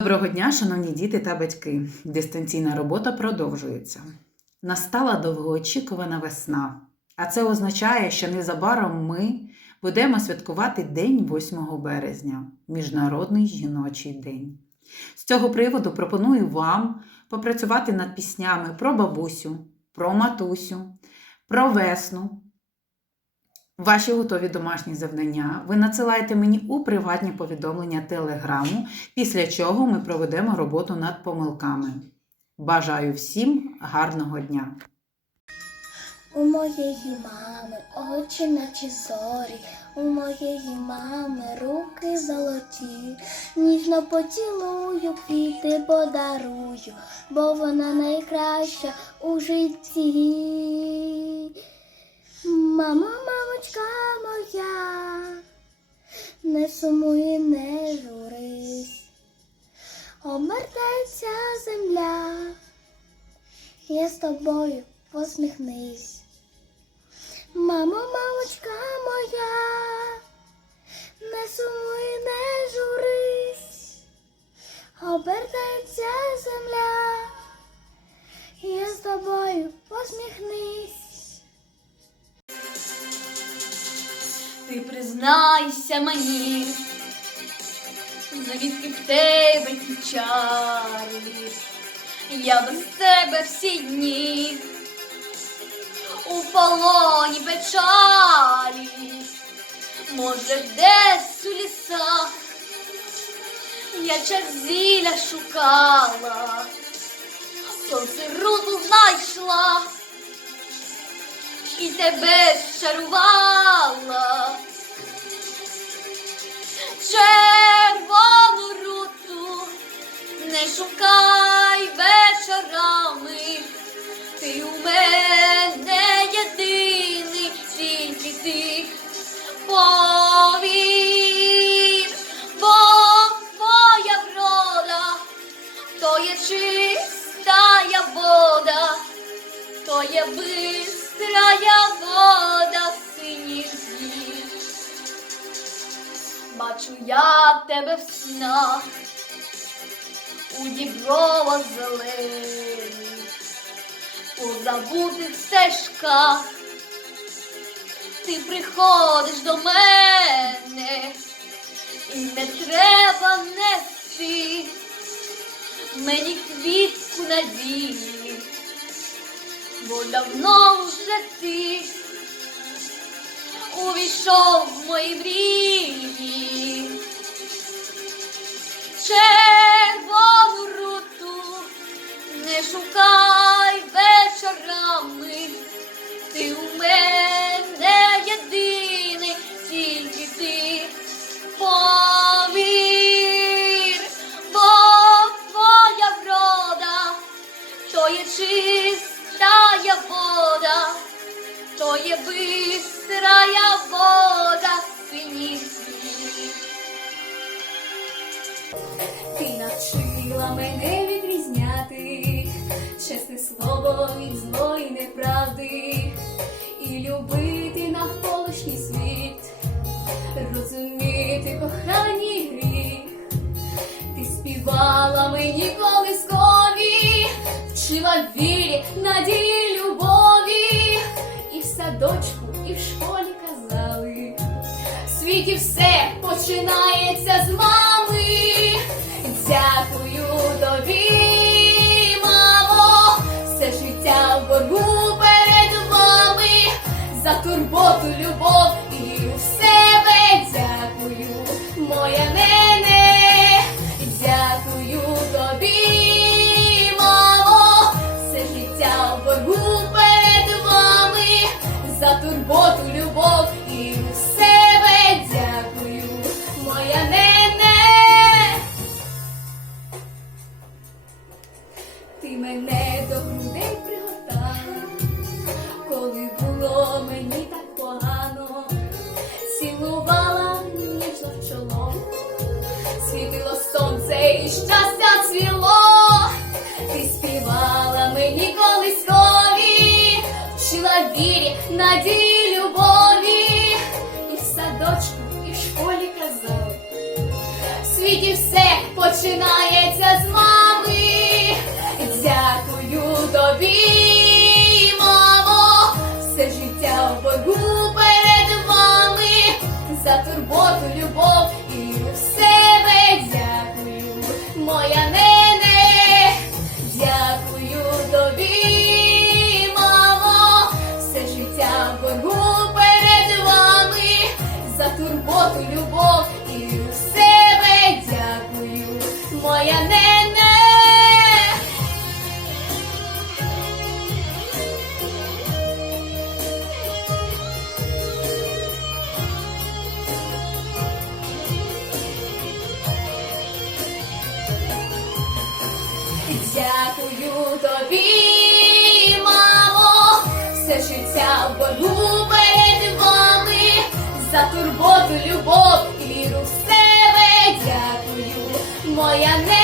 Доброго дня, шановні діти та батьки. Дистанційна робота продовжується. Настала довгоочікувана весна, а це означає, що незабаром ми будемо святкувати День 8 березня Міжнародний жіночий день. З цього приводу пропоную вам попрацювати над піснями про бабусю, про матусю, про весну. Ваші готові домашні завдання ви надсилаєте мені у приватні повідомлення телеграму, після чого ми проведемо роботу над помилками. Бажаю всім гарного дня! У моєї мами очі наче зорі, у моєї мами руки золоті, ніжно поцілую, квіти подарую, бо вона найкраща у житті. Мама, мамочка моя, не сумуй, не журись, обертається земля, я з тобою посміхнись. Мамо, мамочка моя, не сумуй, не журись, обертається земля, я з тобою посміхнись. Ти признайся мені, звідки в тебе ті чарі, я без тебе всі дні у полоні печалі, може, десь у лісах я черзіля шукала, сонце руту знайшла і тебе чарувала. У забутих стежках. Ти приходиш до мене, і не треба нести мені квітку надії, бо давно вже ти увійшов в мої мрії. Червону руту не шукай вечорами, ти у мене єдиний, вірі, надії, любові, і в садочку, і в школі казали. В світі все починається з мами. Дякую тобі, мамо, все життя боргу перед вами. За турботу, любов і у себе. Дякую, моя нене, турботу, любов Дякую тобі, мамо, все життя в боргу перед вами, за турботу, любов і віру в себе. Дякую, моя не.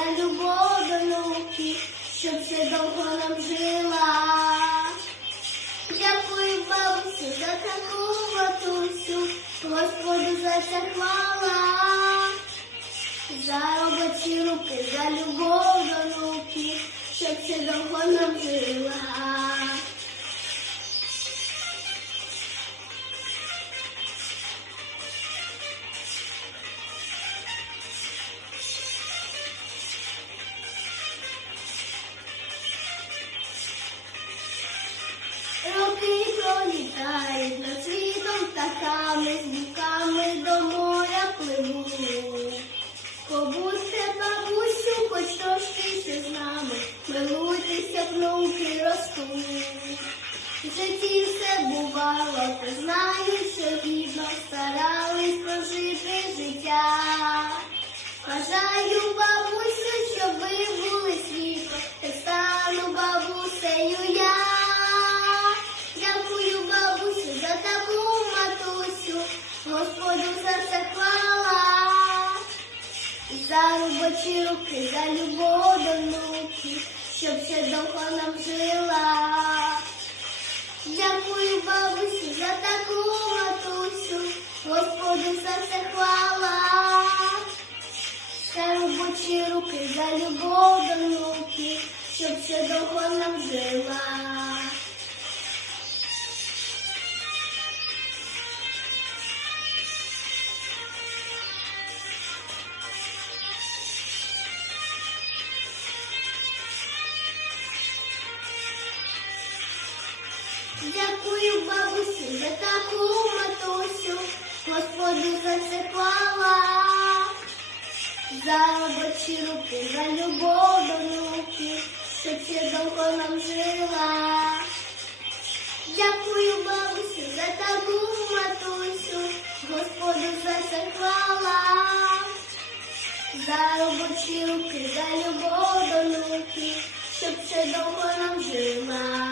моя любов до науки, щоб все довго нам жила. Дякую бабусю за таку матусю, Господу за ця хвала, за робочі руки, за любов до науки, щоб все довго нам жила. та любов до внуків, щоб ще довго нам жила. Дякую бабусі за таку матусю, Господу за все хвала, та робочі руки за любов до внуків, щоб ще довго нам жила. дякую бабусі за таку матусю, Господу засипала, за робочі руки, за любов до внуків, щоб це довго нам жила. Дякую бабусі за таку матусю, Господу засипала, за робочі руки, за любов до внуків, щоб це довго нам жила.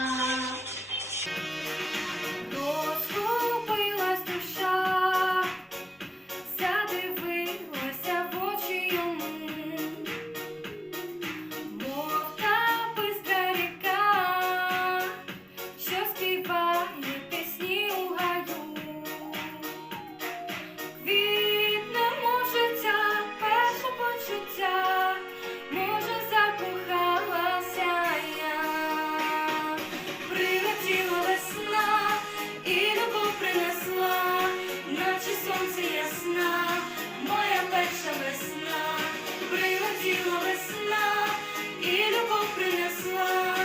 весна і любов принесла,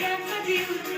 як воділи.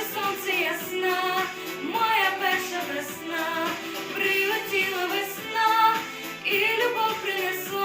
перше сонце ясна, моя перша весна, прилетіла весна і любов принесла.